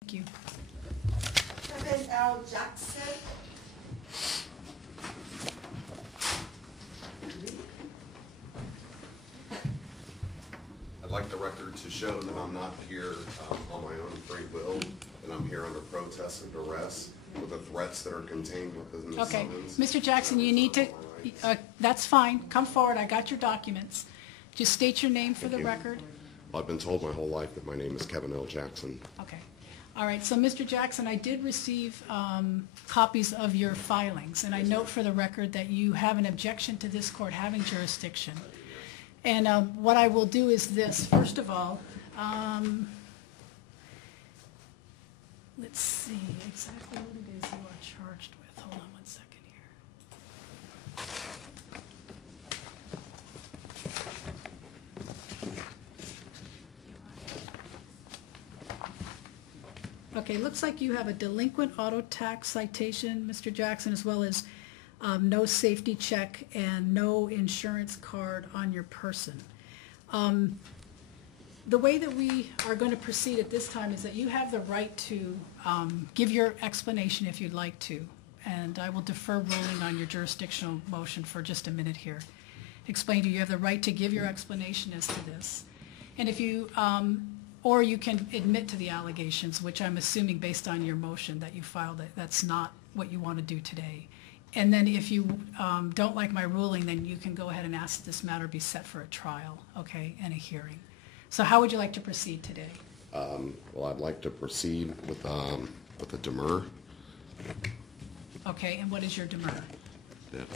Thank you. Kevin L. Jackson. I'd like the record to show that I'm not here on my own free will, and I'm here under protest and duress with the threats that are contained within the Okay, summons. Mr. Jackson, you need to, that's fine, come forward, I got your documents. Just state your name for the Thank you. record. I've been told my whole life that my name is Kevin L. Jackson. Okay. All right, so Mr. Jackson, I did receive copies of your filings, and I note for the record that you have an objection to this court having jurisdiction. And what I will do is this. First of all, let's see exactly what it is you are charged with. Hold on one second here. Okay, looks like you have a delinquent auto tax citation, Mr. Jackson, as well as no safety check and no insurance card on your person. The way that we are going to proceed at this time is that you have the right to give your explanation if you'd like to, and I will defer ruling on your jurisdictional motion for just a minute here. Explain to you, you have the right to give your explanation as to this. And if you, or you can admit to the allegations, which I'm assuming based on your motion that you filed, that that's not what you want to do today. And then if you don't like my ruling, then you can go ahead and ask that this matter be set for a trial, okay, and a hearing. So how would you like to proceed today? Well, I'd like to proceed with a demur. Okay, and what is your demur? That,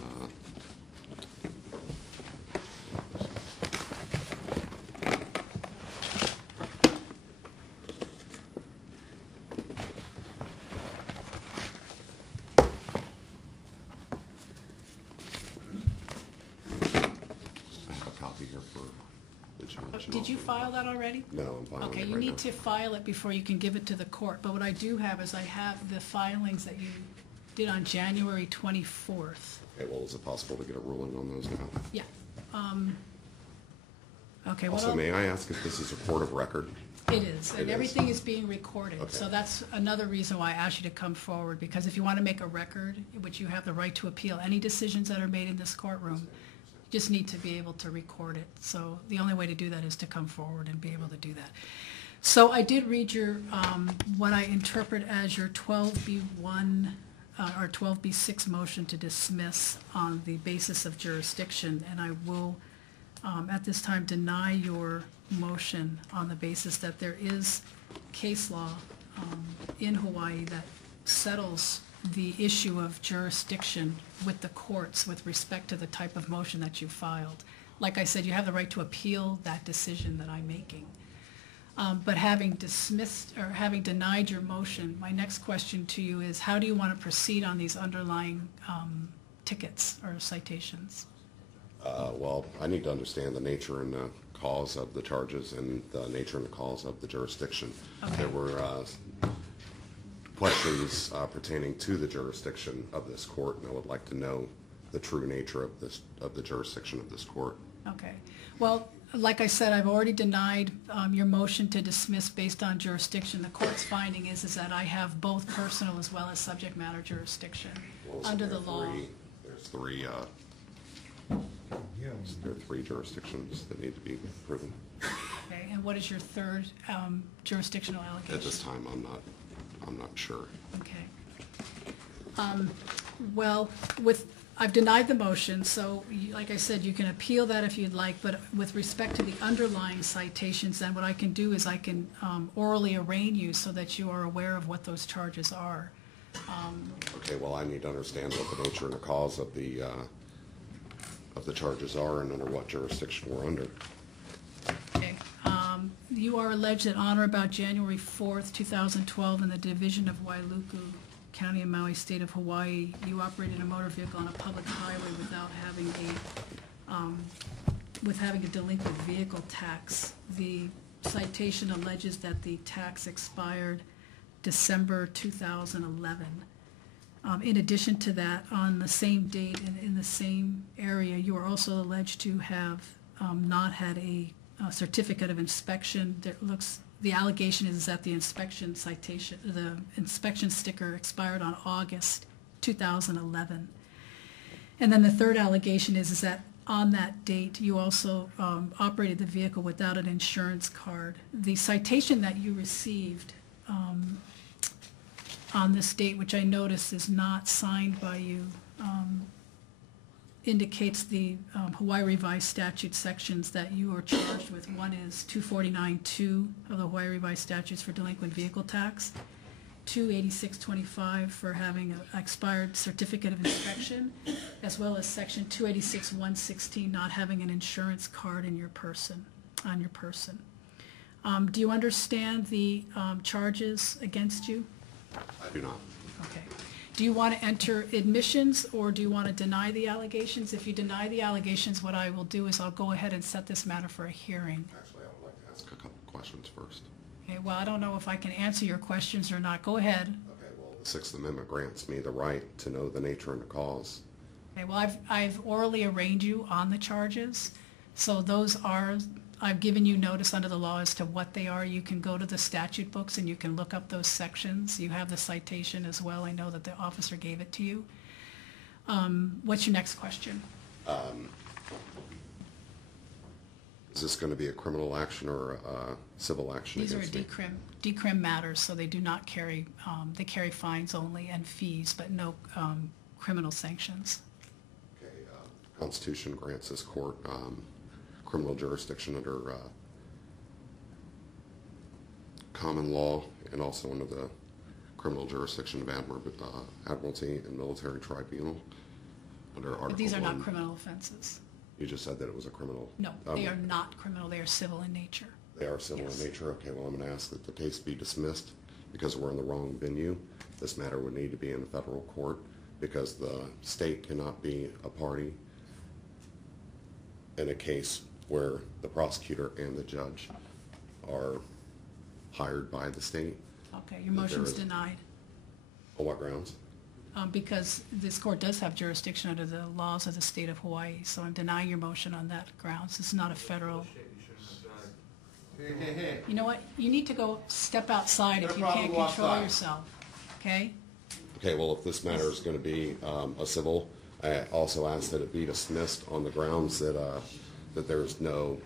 Did you file that already? No, I'm filing Okay, it you right need now. to file it before you can give it to the court. But what I do have is I have the filings that you did on January 24th. Okay, well, is it possible to get a ruling on those now? Yeah. Okay, what Also, I'll- may I ask if this is a court of record? It is, It and is. everything is being recorded. Okay. So that's another reason why I asked you to come forward, because if you want to make a record, which you have the right to appeal any decisions that are made in this courtroom, you just need to be able to record it. So the only way to do that is to come forward and be able to do that. So I did read your, what I interpret as your 12B1 or 12B6 motion to dismiss on the basis of jurisdiction, and I will at this time deny your motion on the basis that there is case law in Hawaii that settles the issue of jurisdiction with the courts with respect to the type of motion that you filed. Like I said, you have the right to appeal that decision that I'm making. But having dismissed or having denied your motion, my next question to you is, how do you want to proceed on these underlying tickets or citations? Well, I need to understand the nature and the cause of the charges and the nature and the cause of the jurisdiction. Okay. There were questions pertaining to the jurisdiction of this court, and I would like to know the true nature of the jurisdiction of this court. Okay. Well, like I said, I've already denied your motion to dismiss based on jurisdiction. The court's finding is that I have both personal as well as subject matter jurisdiction Well, under the law. There are three jurisdictions that need to be proven. Okay. And what is your third jurisdictional allegation? At this time, I'm not sure. Okay. Well, I've denied the motion, so like I said, you can appeal that if you'd like, but with respect to the underlying citations, then what I can do is I can orally arraign you so that you are aware of what those charges are. Okay, well, I need to understand what the nature and the cause of the charges are and under what jurisdiction we're under. Okay. You are alleged that on or about January 4th, 2012, in the division of Wailuku, County of Maui, State of Hawaii, you operated a motor vehicle on a public highway without having a delinquent vehicle tax. The citation alleges that the tax expired December 2011. In addition to that, on the same date and in the same area, you are also alleged to have not had a certificate of inspection that looks the allegation is that the inspection citation, the inspection sticker expired on August 2011. And then the third allegation is that on that date, you also operated the vehicle without an insurance card. The citation that you received on this date, which I notice is not signed by you, indicates the Hawaii Revised Statute sections that you are charged with. One is 249-2 of the Hawaii Revised Statutes for delinquent vehicle tax, 286-25 for having an expired certificate of inspection, as well as section 286-116, not having an insurance card in your person, on your person. Do you understand the charges against you? I do not. Okay. Do you want to enter admissions, or do you want to deny the allegations? If you deny the allegations, what I will do is I'll go ahead and set this matter for a hearing. Actually, I would like to ask a couple questions first. Okay, well, I don't know if I can answer your questions or not. Go ahead. Okay, well, the Sixth Amendment grants me the right to know the nature and the cause. Okay, well, I've orally arraigned you on the charges, so those are, I've given you notice under the law as to what they are. You can go to the statute books and you can look up those sections. You have the citation as well. I know that the officer gave it to you. What's your next question? Is this going to be a criminal action or a civil action These are against me? decrim matters, so they do not carry, they carry fines only and fees, but no criminal sanctions. Okay, Constitution grants this court criminal jurisdiction under common law and also under the criminal jurisdiction of admiralty and military tribunal under Article 1. But these are not criminal offenses. You just said that it was a criminal. No, they are not criminal. They are civil in nature. They are civil in nature. Okay, well, I'm going to ask that the case be dismissed because we're in the wrong venue. This matter would need to be in the federal court because the state cannot be a party in a case where the prosecutor and the judge are hired by the state. Okay, your motion's denied. On what grounds? Because this court does have jurisdiction under the laws of the state of Hawaii, so I'm denying your motion on that grounds. It's not a federal. You know what? You need to go step outside if you can't control yourself, okay? Okay, well, if this matter is going to be a civil, I also ask that it be dismissed on the grounds that that there's no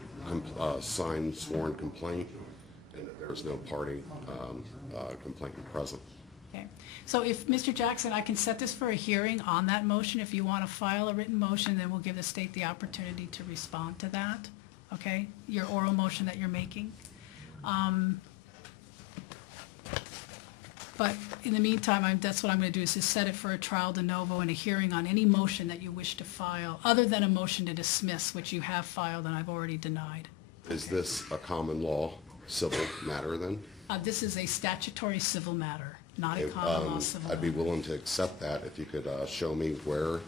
signed sworn complaint and that there's no party complainant present. Okay. So if, Mr. Jackson, I can set this for a hearing on that motion. If you want to file a written motion, then we'll give the state the opportunity to respond to that, okay? Your oral motion that you're making. But in the meantime, that's what I'm going to do, is just set it for a trial de novo and a hearing on any motion that you wish to file, other than a motion to dismiss, which you have filed and I've already denied. Is this a common law civil matter then? This is a statutory civil matter, not a common law civil I'd be matter. willing to accept that if you could show me where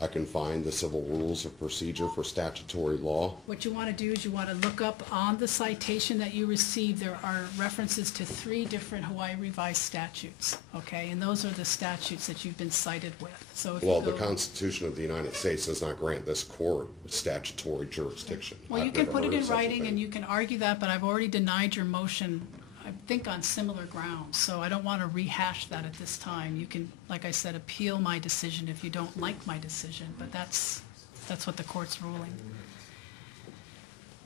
I can find the civil rules of procedure for statutory law. What you want to do is you want to look up on the citation that you received. There are references to 3 different Hawaii Revised Statutes, okay? And those are the statutes that you've been cited with. So if Well, you the go, Constitution of the United States does not grant this court statutory jurisdiction. well, you I've can never put heard it of in such a writing thing. and you can argue that, but I've already denied your motion, I think on similar grounds. So I don't want to rehash that at this time. You can, like I said, appeal my decision if you don't like my decision, but that's what the court's ruling.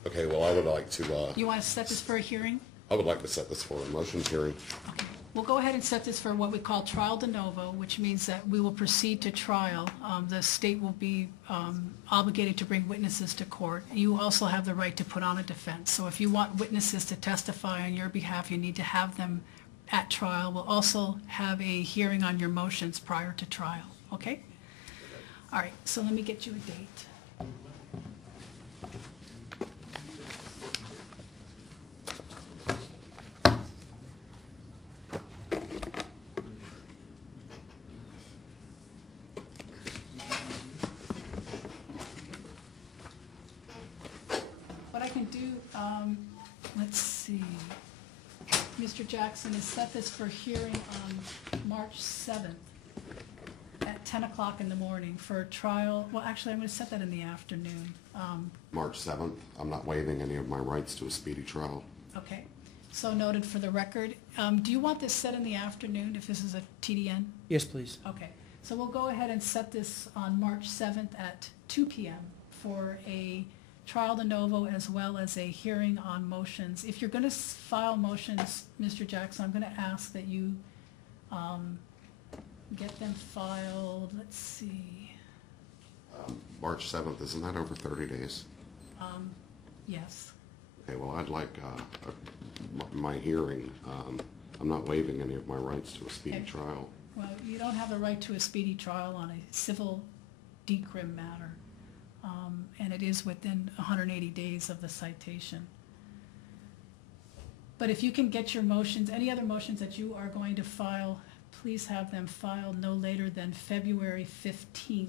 Okay, well, I would like to, You want to set this for a hearing? I would like to set this for a motions hearing. Okay. We'll go ahead and set this for what we call trial de novo, which means that we will proceed to trial. The state will be obligated to bring witnesses to court. You also have the right to put on a defense. So if you want witnesses to testify on your behalf, you need to have them at trial. We'll also have a hearing on your motions prior to trial, okay? All right, so let me get you a date. What I can do, let's see. Mr. Jackson has set this for hearing on March 7th at 10 o'clock in the morning for a trial. Well, actually, I'm going to set that in the afternoon. March 7th, I'm not waiving any of my rights to a speedy trial. Okay. So noted for the record. Do you want this set in the afternoon if this is a TDN? Yes, please. Okay, so we'll go ahead and set this on March 7th at 2 p.m. for a trial de novo as well as a hearing on motions. If you're going to file motions, Mr. Jackson, I'm going to ask that you get them filed, let's see, March 7th, isn't that over 30 days? yes. Okay, well, I'd like my hearing. I'm not waiving any of my rights to a speedy Okay. trial. Well, you don't have the right to a speedy trial on a civil decrim matter, and it is within 180 days of the citation. But if you can get your motions, any other motions that you are going to file, please have them filed no later than February 15th.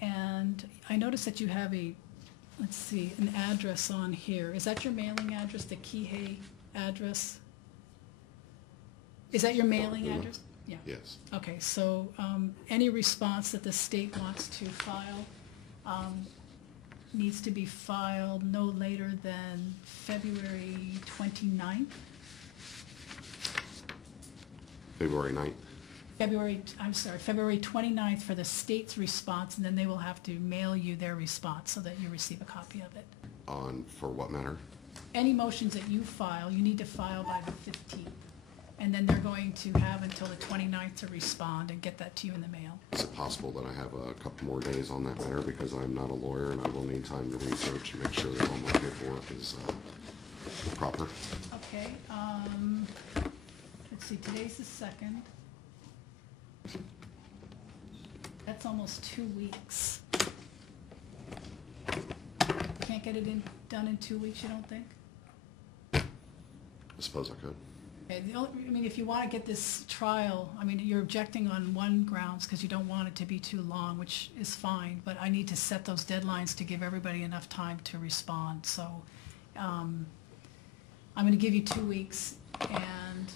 And I noticed that you have a, let's see, an address on here. Is that your mailing address, the Kihei address? Is that your mailing address? Yeah. Yes. Okay, so any response that the state wants to file needs to be filed no later than February 29th. February 9th. February 29th for the state's response, and then they will have to mail you their response so that you receive a copy of it. For what matter? Any motions that you file, you need to file by the 15th. And then they're going to have until the 29th to respond and get that to you in the mail. Is it possible that I have a couple more days on that matter because I'm not a lawyer and I will need time to research and make sure that all my paperwork is proper? Okay, let's see, today's the 2nd. That's almost 2 weeks. Can't get it done in 2 weeks, you don't think? I suppose I could. Okay, if you want to get this trial, you're objecting on one grounds because you don't want it to be too long, which is fine, but I need to set those deadlines to give everybody enough time to respond. So I'm going to give you 2 weeks and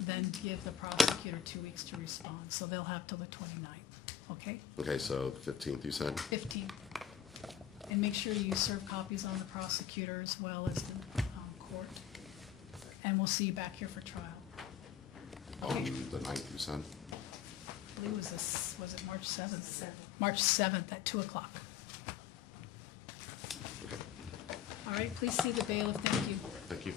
then give the prosecutor 2 weeks to respond. So they'll have till the 29th, okay? Okay, so 15th you said? 15th. And make sure you serve copies on the prosecutor as well as the court. And we'll see you back here for trial. Okay. On the 9th you said? I believe was it March 7th? March 7th at 2 o'clock. Okay. All right, please see the bailiff. Thank you. Thank you.